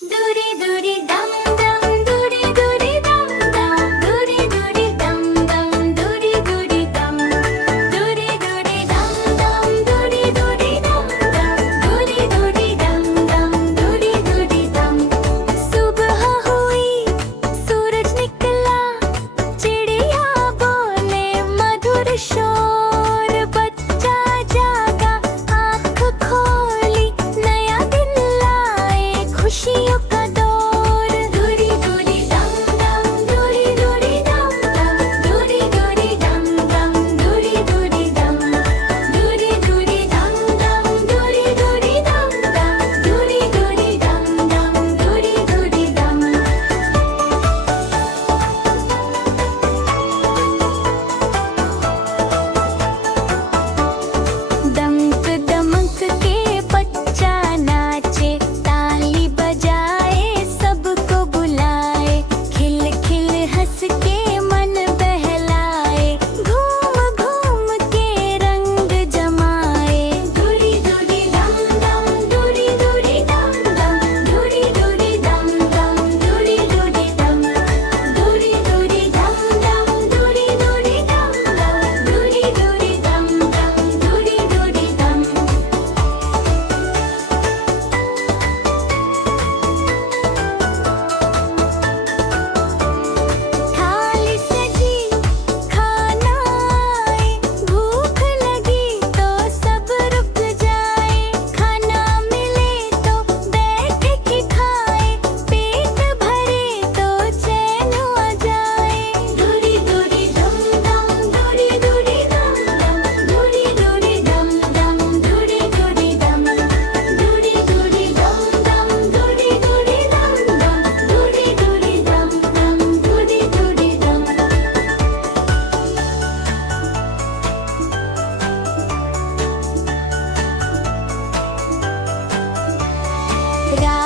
दूरी दूरी दम दम दूरी दूरी दम दम दूरी दूरी दम दम दूरी दूरी दम दूरी दूरी दम दम दूरी दूरी दम दम दूरी दूरी दम दम दूरी दूरी दम सुबह हुई सूरज निकला चिड़िया बोले मधुर शोर बच्चा जागा आँख खोली नया दिन लाए खुशियों का दौर दूरी दूरी दम दम दूरी दूरी दम दम दूरी दूरी दम दम दूरी दूरी दम दूरी दूरी दम दम दूरी दूरी दम दम दूरी दूरी दम दम दूरी दूरी दम दमक दमक के बच्चा नाचे ताली बजाए सबको बुलाए खिल खिल हंस के मन बहलाए घूम घूम के रंग जमाए दूरी दूरी दम दम दूरी दूरी दम दम दूरी दूरी दम दम दूरी दूरी दम दूरी दूरी दम दम दूरी दूरी दम दम दूरी दूरी दम दम दूरी दूरी दम थाली सजी खाना आए भूख लगी तो सब रुक जाए खाना मिले तो बैठ के खाए पेट भरे तो चैन आ जाए दूरी दूरी दम दम दूरी दूरी दम दम दूरी दूरी दम दम दूरी दूरी दम दूरी दूरी दम दम दूरी दूरी दम दम दूरी दूरी दम दम दूरी दूरी दम रात